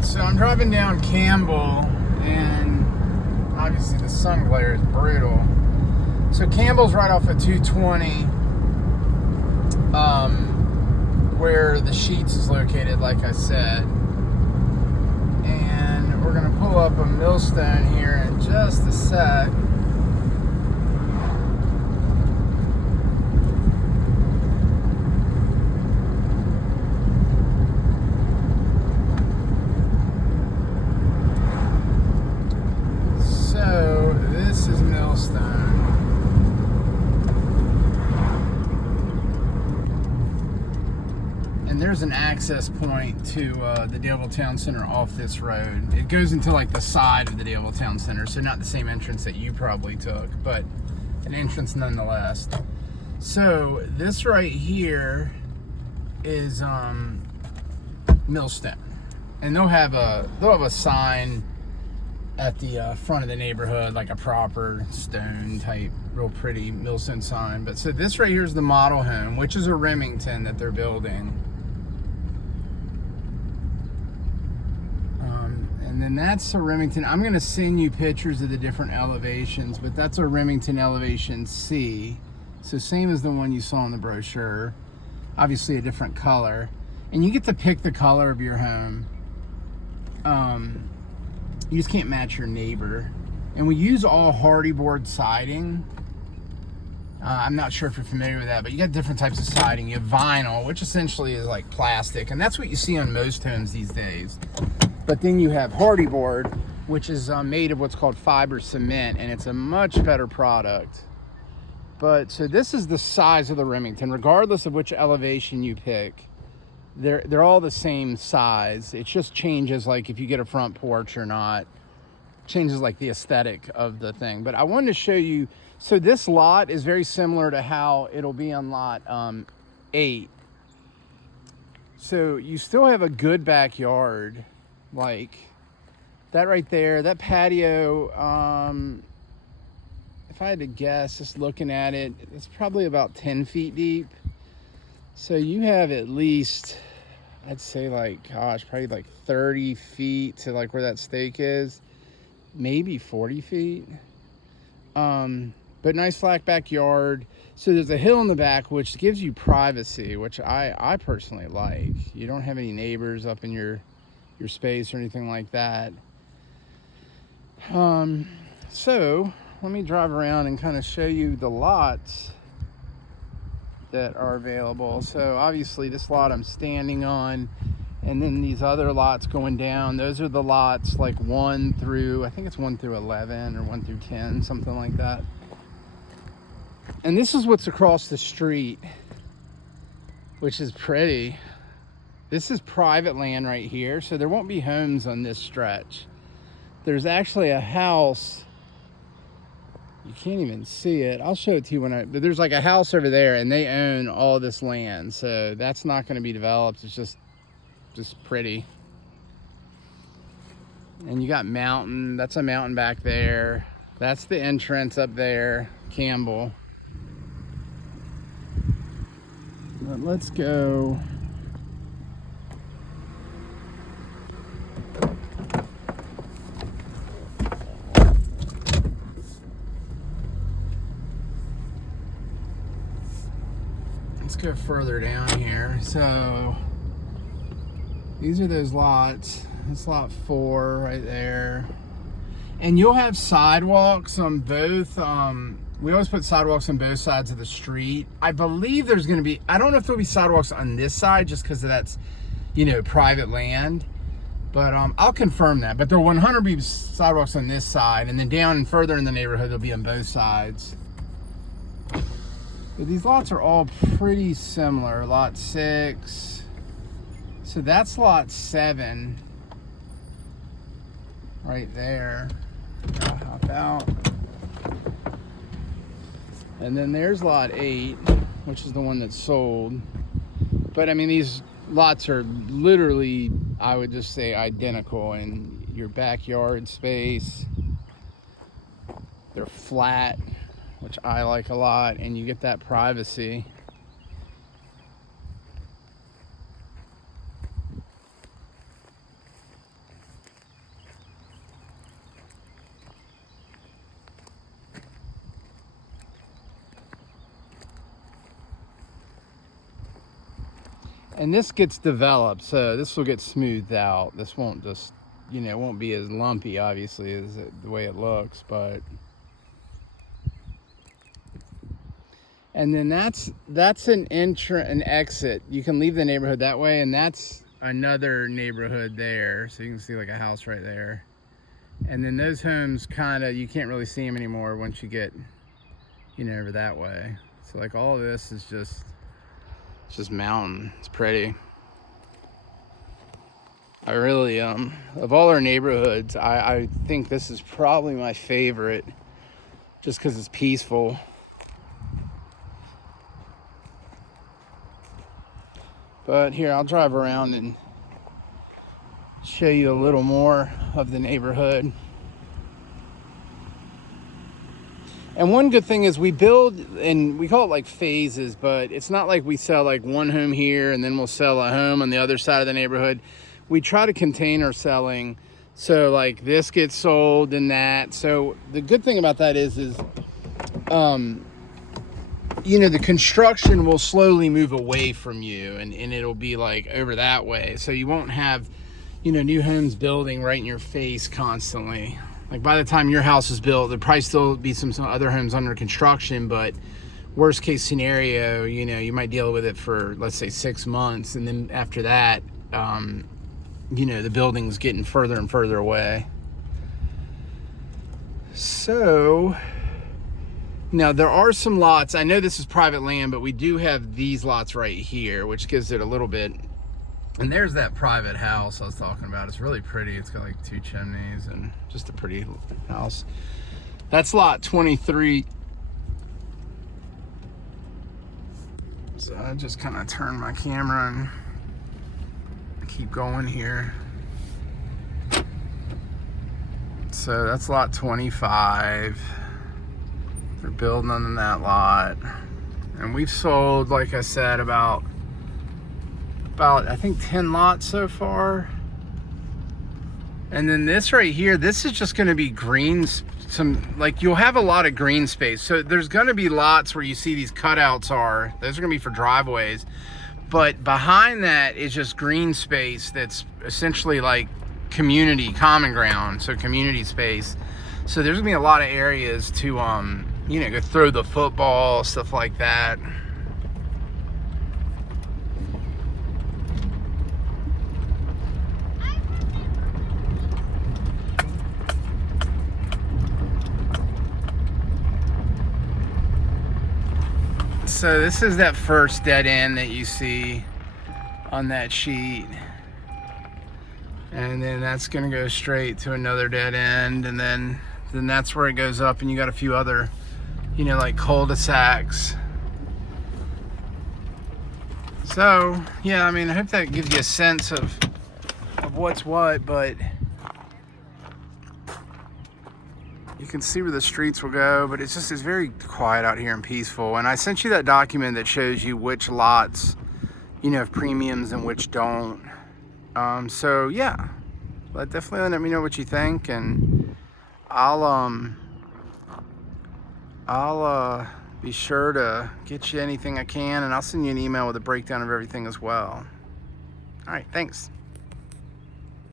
Alright, so I'm driving down Campbell, and obviously the sun glare is brutal. So Campbell's right off of 220, where the Sheets is located, like I said. And we're going to pull up a millstone here in just a sec. So this is Millstone. And there's an access point to the Daleville Town Center off this road. It goes into like the side of the Daleville Town Center, so not the same entrance that you probably took, but an entrance nonetheless. So this right here is Millstone, and they'll have a sign at the front of the neighborhood, like a proper stone type, real pretty Millstone sign. But so this right here is the model home, which is a Remington that they're building. And then that's a Remington. I'm going to send you pictures of the different elevations, but that's a Remington Elevation C. So same as the one you saw in the brochure. Obviously a different color. And you get to pick the color of your home. You just can't match your neighbor. And we use all hardy board siding. I'm not sure if you're familiar with that, but you got different types of siding. You have vinyl, which essentially is like plastic, and that's what you see on most homes these days. But then you have hardy board, which is made of what's called fiber cement, and it's a much better product. But so this is the size of the Remington, regardless of which elevation you pick. They're all the same size. It just changes, like if you get a front porch or not. Changes like the aesthetic of the thing. But I wanted to show you, so this lot is very similar to how it'll be on lot 8. So you still have a good backyard, like that right there, that patio. If I had to guess, just looking at it, it's probably about 10 feet deep. So you have at least, I'd say like, gosh, probably like 30 feet to like where that stake is. Maybe 40 feet. But nice flat backyard. So there's a hill in the back, which gives you privacy, which I personally like. You don't have any neighbors up in your space or anything like that. So let me drive around and kind of show you the lots that are available. So obviously this lot I'm standing on, and then these other lots going down, those are the lots like 1 through, I think it's 1 through 11 or 1 through 10, something like that. And this is what's across the street, which is pretty. This is private land right here, so there won't be homes on this stretch. There's actually a house. You can't even see it. I'll show it to you but there's like a house over there, and they own all this land, so that's not going to be developed. It's just pretty. And you got mountain. That's a mountain back there. That's the entrance up there, Campbell. But let's go. Let's go further down here. So these are those lots. It's lot 4 right there. And you'll have sidewalks on both. We always put sidewalks on both sides of the street. I believe there's going to be, I don't know if there'll be sidewalks on this side just because that's, private land. But I'll confirm that. But there will 100 be sidewalks on this side. And then down and further in the neighborhood, they'll be on both sides. But these lots are all pretty similar. Lot 6. So that's lot 7. Right there. I'll hop out. And then there's lot 8, which is the one that's sold. But I mean, these lots are literally, I would just say, identical in your backyard space. They're flat, which I like a lot, and you get that privacy. And this gets developed, so this will get smoothed out. This won't just, you know, it won't be as lumpy, obviously, as the way it looks, but. And then that's an exit. You can leave the neighborhood that way, and that's another neighborhood there. So you can see like a house right there. And then those homes kind of, you can't really see them anymore once you get, you know, over that way. So like all of this is just, it's just mountain. It's pretty. I really, of all our neighborhoods, I think this is probably my favorite, just because it's peaceful. But here, I'll drive around and show you a little more of the neighborhood. And one good thing is we build, and we call it like phases, but it's not like we sell like one home here and then we'll sell a home on the other side of the neighborhood. We try to contain our selling. So like this gets sold and that. So the good thing about that is you know, the construction will slowly move away from you, and it'll be like over that way. So you won't have, you know, new homes building right in your face constantly. Like by the time your house is built, there'll probably still be some other homes under construction, but worst case scenario, you know, you might deal with it for, let's say, 6 months. And then after that, you know, the building's getting further and further away. So now there are some lots. I know this is private land, but we do have these lots right here, which gives it a little bit. And there's that private house I was talking about. It's really pretty. It's got like 2 chimneys and just a pretty house. That's lot 23. So I just kind of turn my camera and keep going here. So that's lot 25. They're building on that lot. And we've sold, like I said, about I think 10 lots so far. And then this right here, this is just gonna be green, like you'll have a lot of green space. So there's gonna be lots where you see these cutouts are, those are gonna be for driveways. But behind that is just green space that's essentially like community, common ground, so community space. So there's gonna be a lot of areas to, you know, go throw the football, stuff like that. So this is that first dead end that you see on that sheet. And then that's gonna go straight to another dead end, and then that's where it goes up, and you got a few other, you know, like cul-de-sacs. So yeah, I mean, I hope that gives you a sense of what's what, but you can see where the streets will go, but it's very quiet out here and peaceful. And I sent you that document that shows you which lots, you know, have premiums and which don't. So yeah, but definitely let me know what you think, and I'll be sure to get you anything I can, and I'll send you an email with a breakdown of everything as well. All right, thanks.